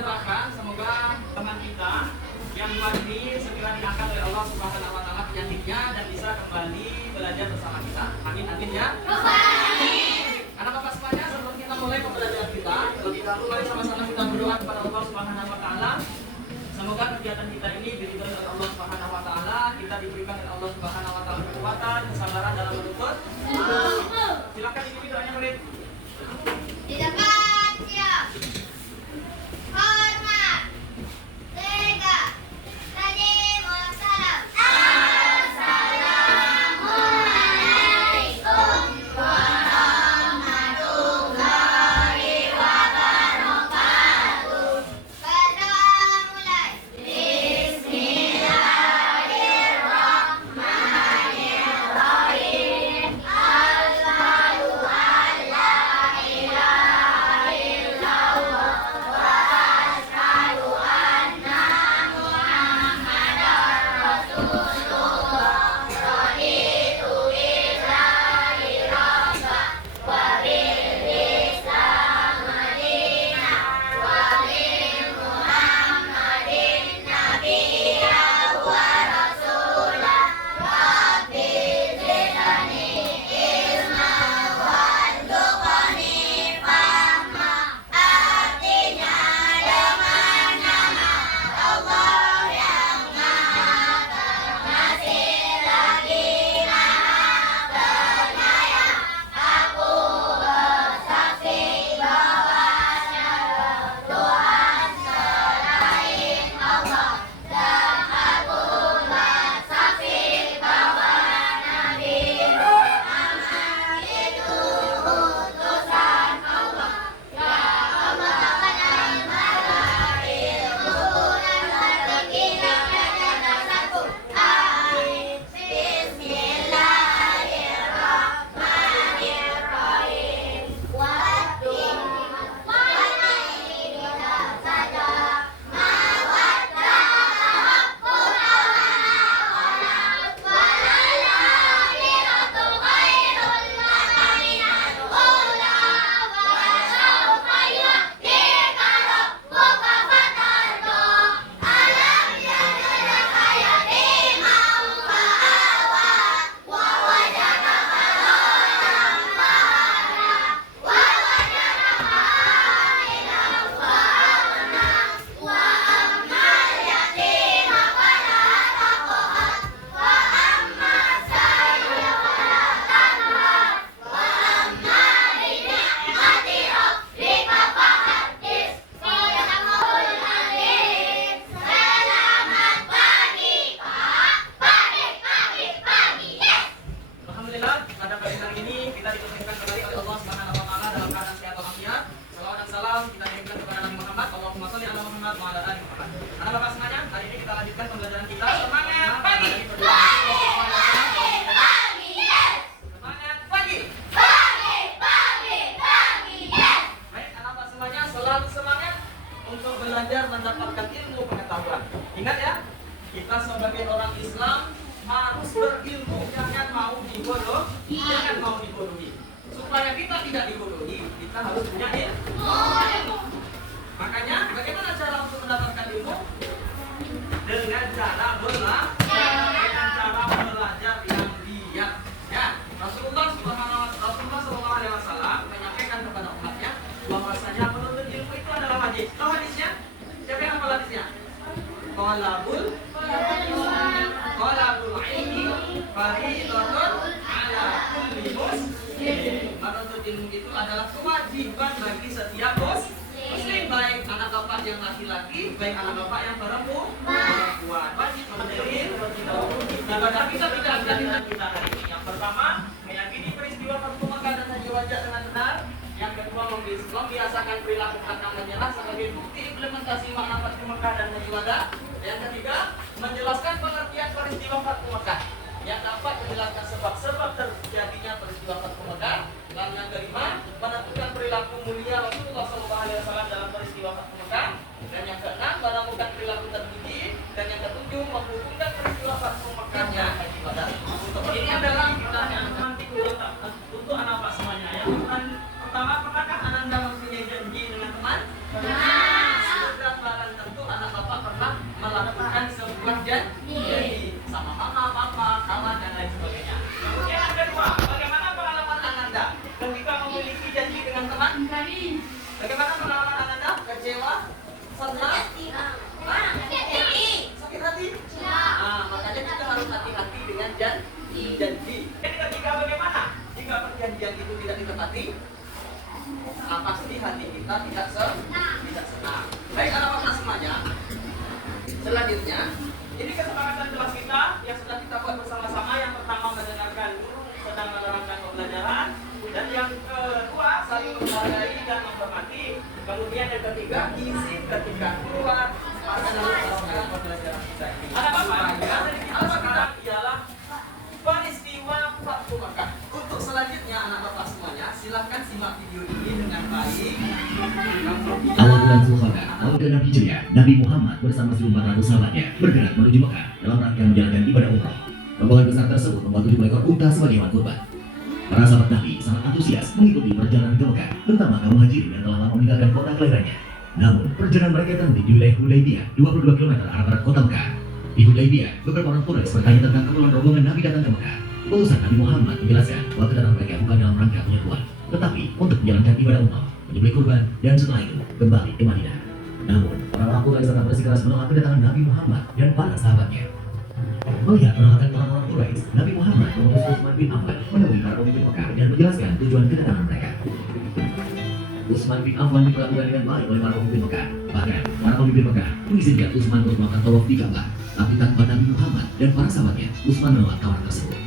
doakan semoga teman kita yang dua ini segera diangkat oleh Allah Subhanahu wa taala penyakitnya dan bisa kembali belajar bersama kita. Amin amin ya. Anak bapak semuanya, sebelum kita mulai pembelajaran kita, lebih dahulu mari sama-sama kita berdoa kepada Allah Subhanahu wa taala. Semoga kegiatan kita ini diridhoi oleh Allah Subhanahu wa taala, kita diberikan oleh Allah Subhanahu wa taala kekuatan, kesabaran dalam menuntut. Silakan ikuti doanya murid. Di depan siap. Hormat. Tiga. Salim wassalam. Assalamualaikum warahmatullahi wabarakatuh. Berdoa mulai. Bismillahirrahmanirrahim. Asyhadu an la ilaha illallah wa asyhadu anna Muhammadar Rasulullah. Raditu billahi rabba wa bil Islam madinah wa bi Muhammadin nabiyya wa rasulah. Rabbi zidni ilma warzuqni fahma. Artinya dengan nama Allah yang Maha Pengasih lagi Maha Penyayang. Aku bersaksi bahwasanya Tuhan selain Allah, dan aku bersaksi bahwa Nabi Muhammad itu utusan Allah. Ya Allah, benar-benar ilmu dan tertinggi dan satu. Amin. Bismillahirrahmanirrahim. Watin walai bila saja mawaddah haqqun walalakhiratu khairul laka minal ula wa sawfa yu'tika rabbuka fatarda. Alam yajidka yatiman fa'awa wa wajadaka dhalan fahada wa wajadaka a'ilan fa'agna wa ammal yatima fala taqhar wa ammas sayyida fala tanhar wa amma bi ni'mati rabbika fahaddits. Sadaqallahul azim. Selamat pagi Pak. Pagi. Yes. Alhamdulillah, pada pagi hari ini kita dipertemukan kembali oleh Allah Subhanahu wa taala dalam keadaan sehat walafiat. Salawat dan salam kita kirimkan kepada Nabi Muhammad. Allahumma shalli ala Muhammad wa ala ali Muhammad. Anak bapak semuanya, hari ini kita lanjutkan pembelajaran kita. Semangat pagi. Semangat pagi. Yes. Baik, anak bapak semuanya selalu semangat untuk belajar mendapatkan ilmu pengetahuan. Ingat ya, kita sebagai orang Islam harus berilmu, jangan mau dibodohi. Supaya kita tidak dibodohi, kita harus punya ilmu. Makanya, bagaimana cara untuk mendapatkan ilmu? Dengan cara belajar yang giat. Ya, Rasulullah Sallallahu Alaihi Wasallam menyampaikan kepada umatnya bahwasanya menuntut ilmu itu adalah wajib. Tahu hadisnya? Siapa yang hafal hadisnya? Qalabul ilmi fardhatun ala kulli muslim. Menuntut ilmu itu adalah kewajiban bagi setiap muslim, baik anak bapak yang laki-laki, baik anak bapak yang perempuan. Wajib menuntut ilmu. Ibadah kita tidak ada dengan kita hari ini. Yang pertama, meyakini peristiwa Fathu Makkah dan Haji Wada dengan benar. Yang kedua, membiasakan perilaku kata menyerah sebagai bukti implementasi makna Fathu Makkah dan Haji Wada. Yang ketiga, menjelaskan pengertian peristiwa Fathu Makkah yang dapat menjelaskan sebab-sebab terjadinya peristiwa Fathu Makkah. Dan yang kelima, menentukan perilaku mulia Rasulullah SAW dalam peristiwa Fathu Makkah. Dan yang keenam, menemukan perilaku terpuji. Dan yang ketujuh, menghubungkan peristiwa Fathu Makkah dan Haji Wada. Ini adalah pertanyaan nanti untuk anak bapak semuanya. Yang pertama, apakah Ananda mempunyai janji dengan teman? Sudah kita tidak senang. Baik anak-anak semuanya. Selanjutnya, ini kesepakatan kelas kita yang sudah kita buat bersama-sama. Yang pertama mendengarkan guru sedang menerangkan pembelajaran, dan yang kedua saling menghargai dan menghormati. Kemudian yang ketiga isi ketika keluar pada dalam pembelajaran kita ini. Anak-anak, yang dari kita sekarang ialah peristiwa Fathu Makkah. Untuk selanjutnya anak bapak semuanya, silahkan simak video ini dengan baik. Awal bulan Zulhijjah, tahun ke-6 Hijriah, Nabi Muhammad bersama 1.400 sahabatnya bergerak menuju Mekah dalam rangka menjalankan ibadah umrah. Rombongan besar tersebut membawa 7 ekor unta sebagai hewan kurban. Para sahabat Nabi sangat antusias mengikuti perjalanan ke Mekah, terutama kaum muhajirin yang telah lama meninggalkan kota kelahirannya. Namun, perjalanan mereka terhenti di wilayah Hudaybiyah, 22 km arah barat kota Mekah. Di Hudaybiyah, beberapa orang Quraisy bertanya tentang keperluan rombongan Nabi datang ke Mekah. Utusan Nabi Muhammad menjelaskan bahwa kedatangan mereka bukan dalam rangka penyerbuan, tetapi untuk menjalankan ibadah umrah, menyembelih kurban, dan setelah itu kembali ke Madinah. Namun, orang-orang Quraisy tetap bersikeras menolak kedatangan Nabi Muhammad dan para sahabatnya. Melihat penolakan orang-orang Quraisy, Nabi Muhammad mengutus Utsman bin Affan menemui para pemimpin Mekah dan menjelaskan tujuan kedatangan mereka. Utsman bin Affan diperlakukan dengan baik oleh para pemimpin Mekah. Bahkan, para pemimpin Mekah mengizinkan Utsman untuk melakukan tawaf di Ka'bah. Tapi tanpa Nabi Muhammad dan para sahabatnya, Utsman menolak tawaran tersebut.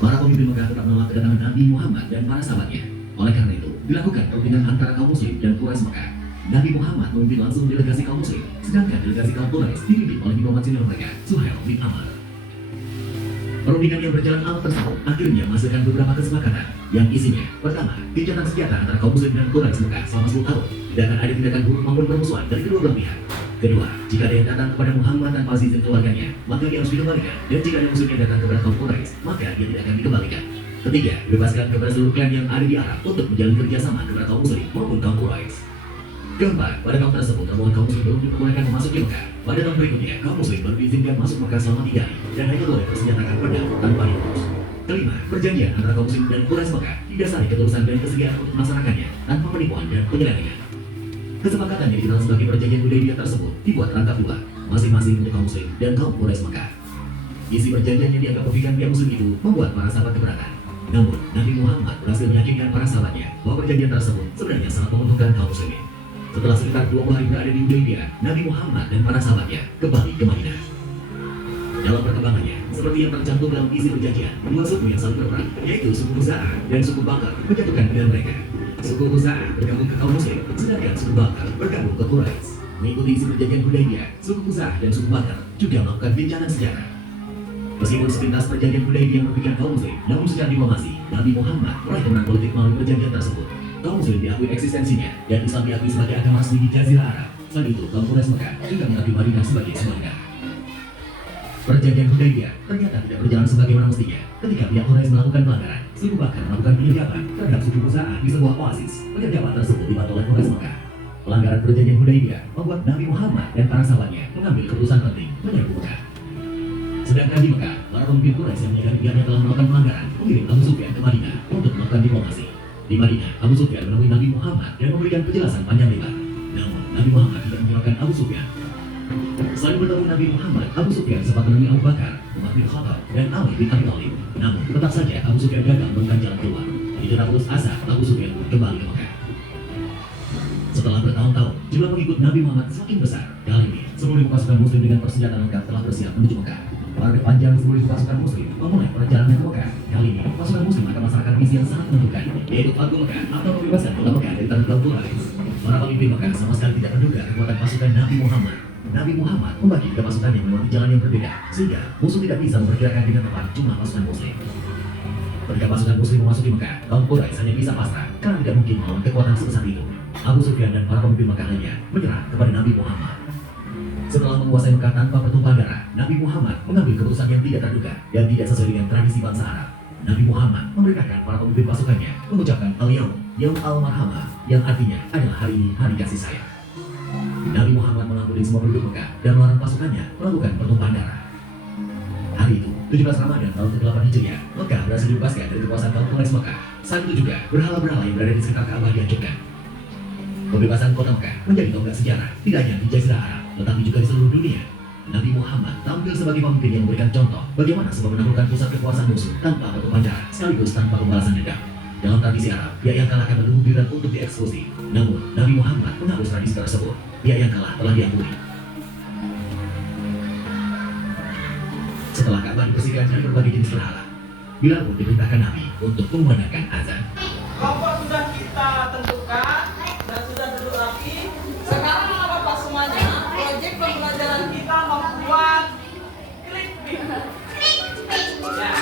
Para pemimpin Mekah tetap menolak kedatangan Nabi Muhammad dan para sahabatnya. Oleh karena itu, dilakukan perundingan antara kaum muslim dan Quraisy Mekah. Nabi Muhammad memimpin langsung delegasi kaum muslim, sedangkan delegasi kaum Quraisy dipimpin oleh diplomat senior mereka, Suhail bin Amr. Perundingan yang berjalan lama tersebut akhirnya menghasilkan beberapa kesepakatan yang isinya: pertama, gencatan senjata antara kaum muslim dan Quraisy Mekah selama 10 tahun, tidak akan ada tindakan buruk maupun permusuhan dari kedua belah pihak. Kedua, jika ada yang datang kepada Muhammad tanpa izin keluarganya, maka dia harus dikembalikan, dan jika ada musuh yang datang kepada kaum Quraisy, maka dia tidak akan dikembalikan. Ketiga, bebaskan kepada seluruh klan yang ada di Arab untuk menjalin kerjasama kepada kaum muslim maupun kaum Quraisy. Keempat, pada tahun tersebut, rombongan kaum muslim belum diperbolehkan memasuki Mekah. Pada tahun berikutnya, kaum muslim baru diizinkan masuk Mekah selama 3 hari dan hanya boleh bersenjatakan pedang tanpa diurus. Kelima, perjanjian antara kaum muslim dan Quraisy Mekah didasari ketulusan dan kesediaan untuk melaksanakannya tanpa penipuan dan penyelewengan. Kesepakatan yang dikenal sebagai perjanjian Hudaybiyah tersebut dibuat rangkap 2, masing-masing untuk kaum muslim dan kaum Quraisy Mekah. Isi perjanjian yang dianggap merugikan pihak muslim itu membuat para sahabat keberatan. Namun, Nabi Muhammad berhasil meyakinkan para sahabatnya bahwa perjanjian tersebut sebenarnya sangat menguntungkan kaum muslimin. Setelah sekitar 20 hari berada di Hudaybiyah, Nabi Muhammad dan para sahabatnya kembali ke Madinah. Dalam perkembangannya, seperti yang tercantum dalam isi perjanjian, dua suku yang saling berperang, yaitu suku Khuza'ah dan suku Bakr, menjatuhkan pilihan mereka. Suku Khuza'ah bergabung ke kaum muslim, sedangkan suku Bakr bergabung ke Quraisy. Mengikuti isi perjanjian Hudaybiyah, suku Khuza'ah dan suku Bakr juga melakukan gencatan senjata. Meskipun sepintas perjanjian Hudaybiyah merugikan kaum muslim, namun secara diplomasi, Nabi Muhammad meraih kemenangan politik melalui perjanjian tersebut. Kaum muslim diakui eksistensinya, dan Islam diakui sebagai agama resmi di Jazirah Arab. Selain itu, kaum Quraisy Mekah juga mengakui Madinah sebagai sebuah negara. Perjanjian Hudaybiyah ternyata tidak berjalan sebagaimana mestinya. Ketika pihak Quraisy melakukan pelanggaran, suku Bakr melakukan penyergapan terhadap suku Khuza'ah di sebuah oasis. Penyergapan tersebut dibantu oleh Quraisy Mekah. Pelanggaran perjanjian Hudaybiyah membuat Nabi Muhammad dan para sahabatnya mengambil keputusan penting menyerbu Mekah. Sedangkan di Mekah, para pemimpin Quraisy yang menyadari pihaknya telah melakukan pelanggaran mengirim Abu Sufyan ke Madinah untuk melakukan diplomasi. Di Madinah, Abu Sufyan menemui Nabi Muhammad dan memberikan penjelasan panjang lebar. Namun, Nabi Muhammad tidak menyerahkan Abu Sufyan. Selain bertemu Nabi Muhammad, Abu Sufyan sempat menemui Abu Bakar, Umar bin Khattab, dan Ali bin Abi Thalib. Namun, tetap saja Abu Sufyan gagal menemukan jalan keluar. Itu tak putus asa, Abu Sufyan kembali ke Mekah. Setelah bertahun-tahun, jumlah pengikut Nabi Muhammad semakin besar. Kali ini, 10.000 pasukan muslim dengan persenjataan lengkap telah bersiap menuju Mekah. Para panjang 10.000 pasukan muslim memulai perjalanan ke Mekah. Kali ini, pasukan muslim akan melaksanakan misi yang sangat menentukan, yaitu Fathu Mekah atau membebaskan kota Mekah dari tangan kaum Quraisy. Para pemimpin Mekah sama sekali tidak menduga kekuatan pasukan Nabi Muhammad. Nabi Muhammad membagi ke pasukannya melalui jalan yang berbeda, sehingga musuh tidak bisa memperkirakan dengan tepat jumlah pasukan muslim. Ketika pasukan muslim memasuki Mekah, kaum Quraisy hanya bisa pasrah karena tidak mungkin melawan kekuatan sebesar itu. Abu Sufyan dan para pemimpin Mekah lainnya menyerah kepada Nabi Muhammad. Setelah menguasai Mekah tanpa pertumpahan darah, Nabi Muhammad mengambil keputusan yang tidak terduga dan tidak sesuai dengan tradisi bangsa Arab. Nabi Muhammad memerintahkan para pemimpin pasukannya mengucapkan Al-Yawm, Yaum Al-Marhamah, yang artinya adalah hari ini hari kasih sayang. Nabi Muhammad mengampuni semua penduduk Mekah dan melarang pasukannya melakukan pertumpahan darah. Hari itu, 17 Ramadan tahun ke-8 Hijriah, Mekah berhasil dibebaskan dari kekuasaan kaum Quraisy Mekah. Saat itu juga, berhala-berhala yang berada di sekitar Ka'bah dihancurkan. Pembebasan kota Mekah menjadi tonggak sejarah, tidak hanya di Jazirah Arab, tetapi juga di seluruh dunia. Nabi Muhammad tampil sebagai pemimpin yang memberikan contoh bagaimana sebuah menaklukkan pusat kekuasaan musuh tanpa pertumpahan darah, sekaligus tanpa pembalasan dendam. Dalam tradisi Arab, pihak yang kalah akan menunggu giliran untuk dieksekusi. Namun, Nabi Muhammad menghapus tradisi tersebut. Pihak yang kalah telah diampuni. Setelah Ka'bah dibersihkan dari berbagai jenis berhala, Bilal pun diperintahkan Nabi untuk memandangkan azan. Kelompok sudah kita tentukan dan sudah duduk rapi. Sekarang Bapak semuanya, proyek pembelajaran kita membuat clickbait. Ya.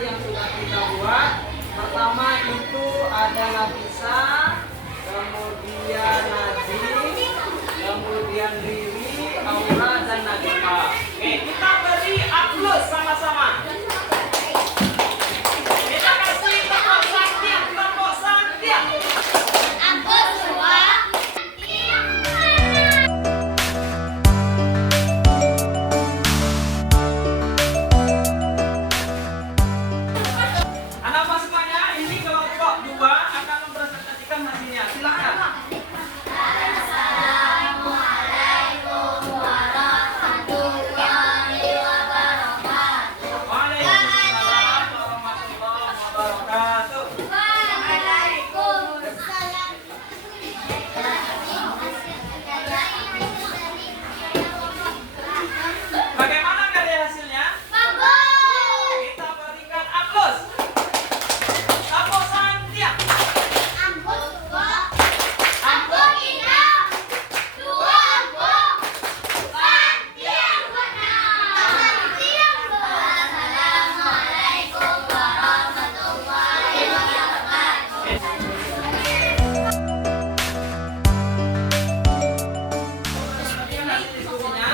yang sudah kita buat. Pertama itu ada Nafisa, kemudian Nadine, kemudian Riri, Aura, dan Nadika. Oke, kita beri aplaus sama-sama. Kita kasih tepuk tangan, tepuk tangan. Ampun semua. Anak-anak semuanya, ini kelompok 2 akan mempresentasikan hasilnya. Silakan. Assalamualaikum warahmatullahi wabarakatuh. Waalaikumsalam warahmatullahi wabarakatuh. Waalaikumsalam. Bagaimana karya hasilnya? Bagus. Kita berikan aplaus. Tepuk tangan. Ampun dua. Ampun kita. Dua ampun. Ganti yang benar. Ganti yang benar. Assalamualaikum warahmatullahi wabarakatuh. Sebagai hasil diskusinya,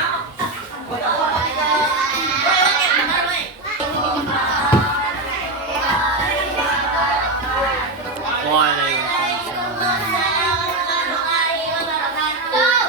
Waalaikumsalam warahmatullahi wabarakatuh.